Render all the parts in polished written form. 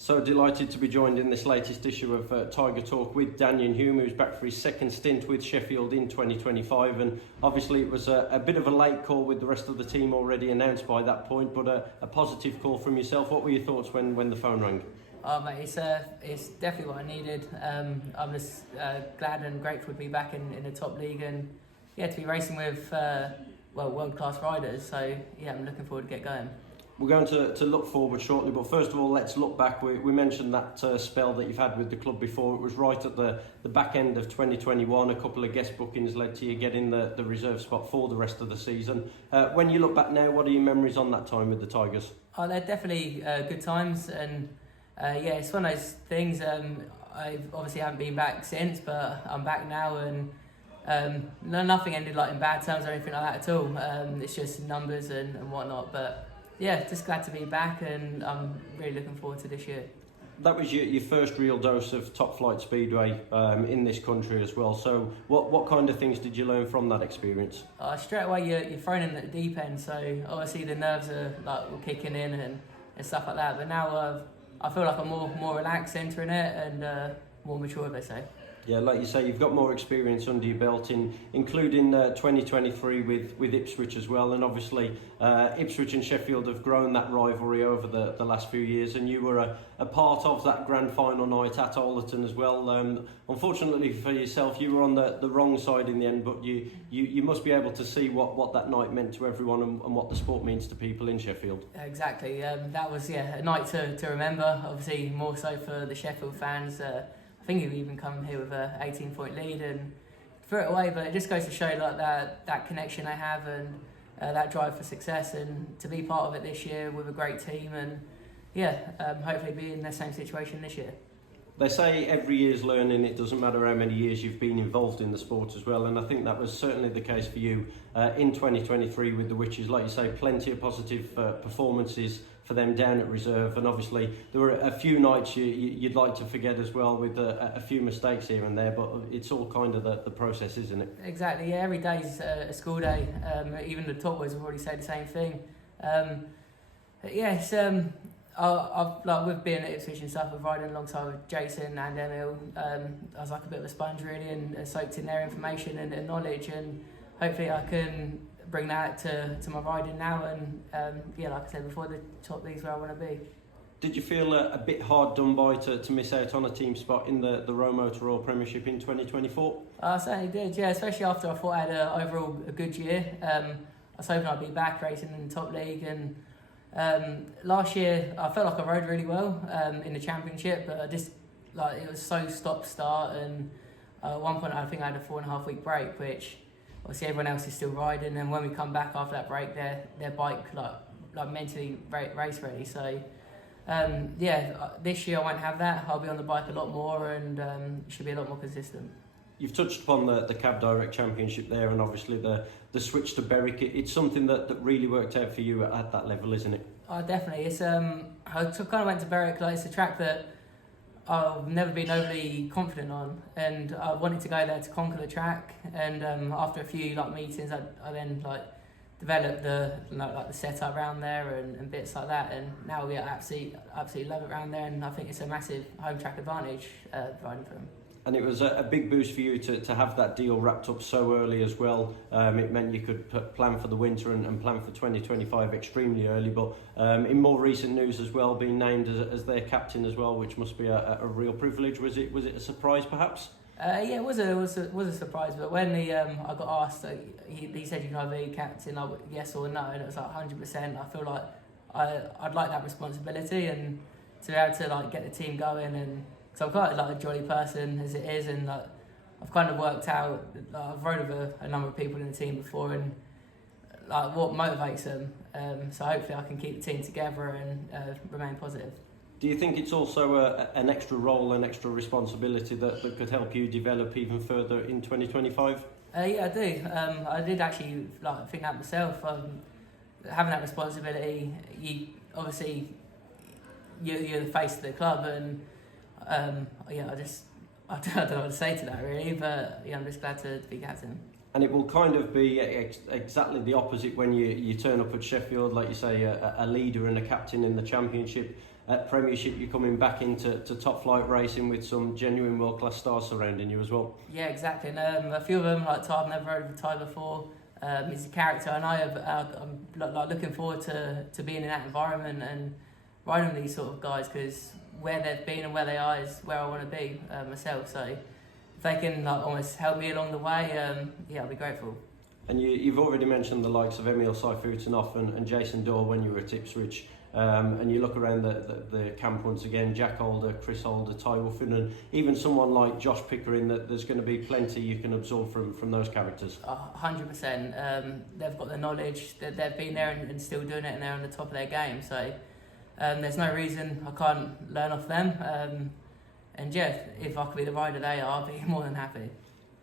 So delighted to be joined in this latest issue of Tiger Talk with Danyon Hume, who's back for his second stint with Sheffield in 2025. And obviously it was a bit of a late call with the rest of the team already announced by that point, but a positive call from yourself. What were your thoughts when the phone rang? Oh mate, it's definitely what I needed. I'm just glad and grateful to be back in the top league and to be racing with world-class riders. So yeah, I'm looking forward to get going. We're going to look forward shortly, but first of all, let's look back. We mentioned that spell that you've had with the club before. It was right at the back end of 2021. A couple of guest bookings led to you getting the reserve spot for the rest of the season. When you look back now, what are your memories on that time with the Tigers? Oh, they're definitely good times, and it's one of those things. I obviously haven't been back since, but I'm back now, and nothing ended like in bad terms or anything like that at all. It's just numbers and whatnot, but yeah, just glad to be back, and I'm really looking forward to this year. That was your first real dose of top flight speedway in this country as well. So what kind of things did you learn from that experience? Straight away you're thrown in at the deep end, so obviously the nerves are like kicking in and stuff like that. But now I feel like I'm more relaxed entering it and more mature, as they say. Yeah, like you say, you've got more experience under your belt, including 2023 with Ipswich as well. And obviously, Ipswich and Sheffield have grown that rivalry over the last few years. And you were a part of that grand final night at Ollerton as well. Unfortunately for yourself, you were on the wrong side in the end, but you must be able to see what that night meant to everyone and what the sport means to people in Sheffield. Exactly. That was a night to remember. Obviously, more so for the Sheffield fans. I think he even come here with a 18-point lead and threw it away, but it just goes to show like that connection they have and that drive for success, and to be part of it this year with a great team, and hopefully be in the same situation this year. They say every year's learning. It doesn't matter how many years you've been involved in the sport as well, and I think that was certainly the case for you in 2023 with the Witches. Like you say, plenty of positive performances for them down at reserve, and obviously there were a few nights you'd like to forget as well with a few mistakes here and there, but it's all kind of the process, isn't it? Exactly, yeah, every day's a school day. Even the top boys have already said the same thing. With being at Ipswich and stuff, with riding alongside with Jason and Emil, I was like a bit of a sponge really, and soaked in their information and knowledge, and hopefully I can bring that to my riding now, and like I said before, the top league's where I want to be. Did you feel a bit hard done by to miss out on a team spot in the Row Motor Royal Premiership in 2024? I certainly did, yeah, especially after I thought I had overall a good year. I was hoping I'd be back racing in the top league, and last year I felt like I rode really well in the championship, but it was so stop-start, and at one point I think I had a 4.5 week break, which obviously everyone else is still riding, and when we come back after that break, their bike like mentally race ready. So this year I won't have that. I'll be on the bike a lot more, and should be a lot more consistent. You've touched upon the Cab Direct Championship there, and obviously the switch to Berwick. It's something that really worked out for you at that level, isn't it? Oh, definitely. It's I kind of went to Berwick. Like, it's a track that I've never been overly confident on, and I wanted to go there to conquer the track. And after a few meetings, I then developed the setup around there and bits like that. And now we absolutely love it around there, and I think it's a massive home track advantage riding for them. And it was a big boost for you to have that deal wrapped up so early as well. It meant you could plan for the winter and plan for 2025 extremely early. But in more recent news as well, being named as their captain as well, which must be a real privilege. Was it a surprise perhaps? It was a surprise. But when I got asked, he said you can either be captain, yes or no, and it was 100%. I feel like I'd like that responsibility, and to be able to get the team going, and so I'm quite a jolly person as it is, and I've kind of worked out. I've rode with a number of people in the team before, and what motivates them. So hopefully I can keep the team together and remain positive. Do you think it's also an extra role, an extra responsibility that could help you develop even further in 2025? Yeah, I do. I did actually think that myself. Having that responsibility, you're the face of the club, and I don't know what to say to that really, but I'm just glad to be captain. And it will kind of be exactly the opposite when you turn up at Sheffield, like you say, a leader and a captain in the championship. at Premiership, you're coming back into top flight racing with some genuine world class stars surrounding you as well. Yeah, exactly. And a few of them, like Ty, I've never rode with Ty before. He's a character, and I'm like looking forward to being in that environment and riding with these sort of guys, because where they've been and where they are is where I want to be myself. So if they can like almost help me along the way, yeah, I'll be grateful. And you've already mentioned the likes of Emil Seifutinov and Jason Dorr when you were at Ipswich. And you look around the camp once again, Jack Holder, Chris Holder, Ty Wolfen, and even someone like Josh Pickering, that there's going to be plenty you can absorb from those characters. 100%. They've got the knowledge, that they've been there and still doing it, and they're on the top of their game. So there's no reason I can't learn off them. And yeah, if I could be the rider they are, I'll be more than happy.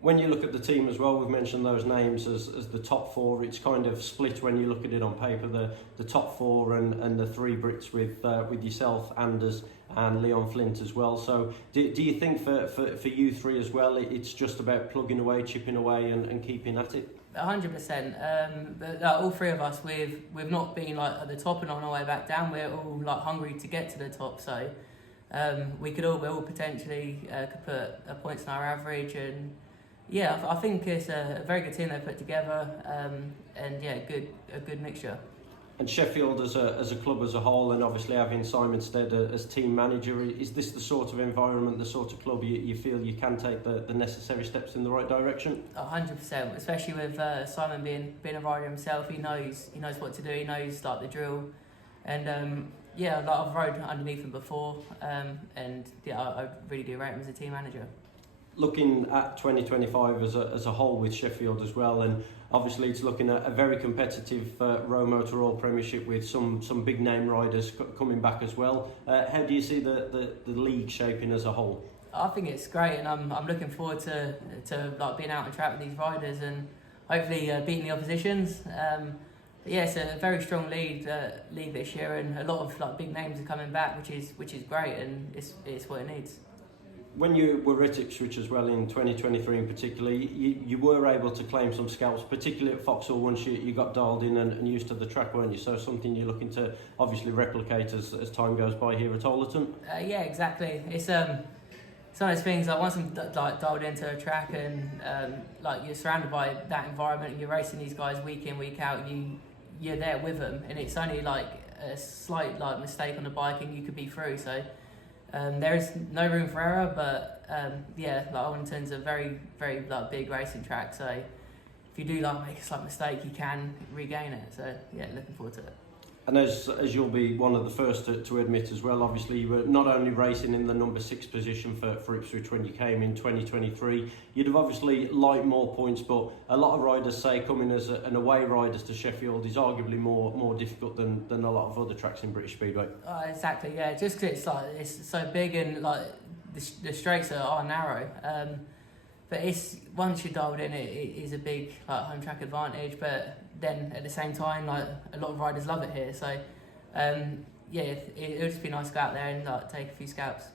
When you look at the team as well, we've mentioned those names as the top four. It's kind of split when you look at it on paper. The top four and the three Brits with yourself, Anders and Leon Flint as well. So do you think for you three as well, it's just about plugging away, chipping away and keeping at it? 100%. All three of us, we've not been like at the top and on our way back down. We're all like hungry to get to the top. So we all potentially could put points on our average. And yeah, I think it's a very good team they've put together, and yeah, a good mixture. And Sheffield as a club as a whole, and obviously having Simon Stead as team manager, is this the sort of environment, the sort of club you feel you can take the necessary steps in the right direction? 100%, especially with Simon being a rider himself. He knows what to do. He knows like the drill, and yeah, like I've rode underneath him before, and yeah, I really do rate him as a team manager. Looking at 2025 as a whole with Sheffield as well, and obviously it's looking at a very competitive Row Motor Oil Premiership with some big name riders coming back as well. How do you see the league shaping as a whole? I think it's great, and I'm looking forward to like being out on track with these riders and hopefully beating the oppositions. But yeah, it's a very strong league this year, and a lot of like big names are coming back, which is great, and it's what it needs. When you were at Ipswich as well in 2023 in particular, you were able to claim some scalps, particularly at Foxhall once you got dialed in and used to the track, weren't you? So something you're looking to obviously replicate as time goes by here at Ollerton? Yeah, exactly. It's one of those things, like once I'm like dialed into a track and like you're surrounded by that environment and you're racing these guys week in, week out, you're there with them, and it's only like a slight like mistake on the bike and you could be through. So there is no room for error, but yeah, like Ollington's a very, very like big racing track. So if you do like make a slight mistake, you can regain it. So yeah, looking forward to it. And as you'll be one of the first to admit as well, obviously you were not only racing in the number 6 position for Ipswich when you came in 2023, you'd have obviously liked more points, but a lot of riders say coming as an away riders to Sheffield is arguably more difficult than a lot of other tracks in British Speedway. Exactly, yeah, just because it's so big and like the straights are narrow. But it's once you're dialed in, it is a big like home track advantage. But then at the same time, like a lot of riders love it here. So yeah, it would just be nice to go out there and like take a few scalps.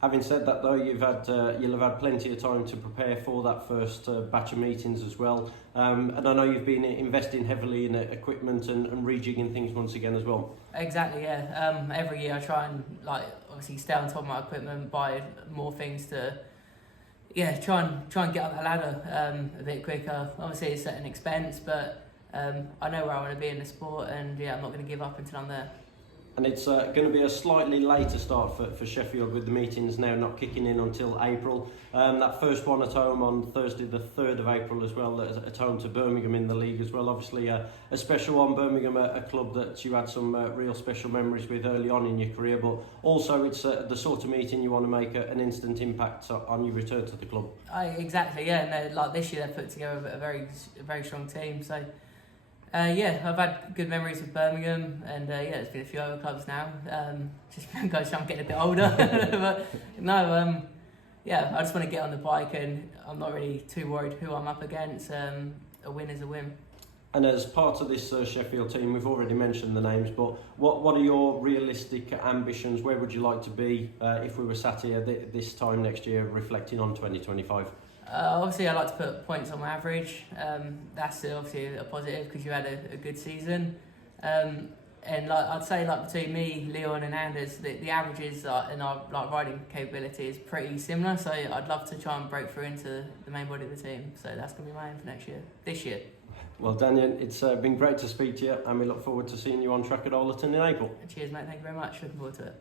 Having said that though, you'll have had plenty of time to prepare for that first batch of meetings as well. And I know you've been investing heavily in equipment and rejigging things once again as well. Exactly, yeah. Every year I try and like obviously stay on top of my equipment, buy more things to try and get up the ladder a bit quicker. Obviously it's at an expense, but I know where I want to be in the sport, and yeah, I'm not going to give up until I'm there. And it's going to be a slightly later start for Sheffield, with the meetings now not kicking in until April. That first one at home on Thursday the 3rd of April as well, at home to Birmingham in the league as well. Obviously a special one, Birmingham, a club that you had some real special memories with early on in your career, but also it's the sort of meeting you want to make an instant impact on your return to the club. Exactly, yeah. No, like this year they've put together a very strong team, so yeah, I've had good memories with Birmingham, and yeah, there's been a few other clubs now. Just because I'm getting a bit older, but no, yeah, I just want to get on the bike, and I'm not really too worried who I'm up against. A win is a win. And as part of this Sheffield team, we've already mentioned the names, but what are your realistic ambitions? Where would you like to be if we were sat here this time next year, reflecting on 2025? Obviously, I like to put points on my average. That's obviously a positive because you had a good season. And and I'd say between me, Leon, and Anders, the averages in our riding capability is pretty similar. So I'd love to try and break through into the main body of the team. So that's going to be my aim for this year. Well, Danyon, it's been great to speak to you, and we look forward to seeing you on track at Ollerton in April. Cheers, mate. Thank you very much. Looking forward to it.